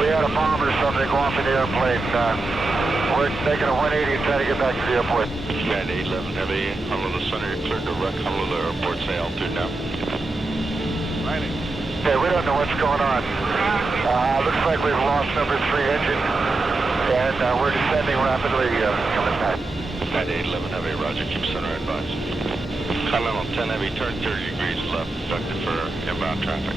We had a bomb or something go off in the airplane. We're making a 180 and trying to get back to the airport. United 811 Heavy, hello to center, cleared to wreck, hello to airport, say altitude now. Riley. Okay, we don't know what's going on. Looks like we've lost number 3 engine, and we're descending rapidly, coming back. United 811 Heavy, roger, keep center advised. Continental 10 Heavy, turn 30 degrees left, conducted for inbound traffic.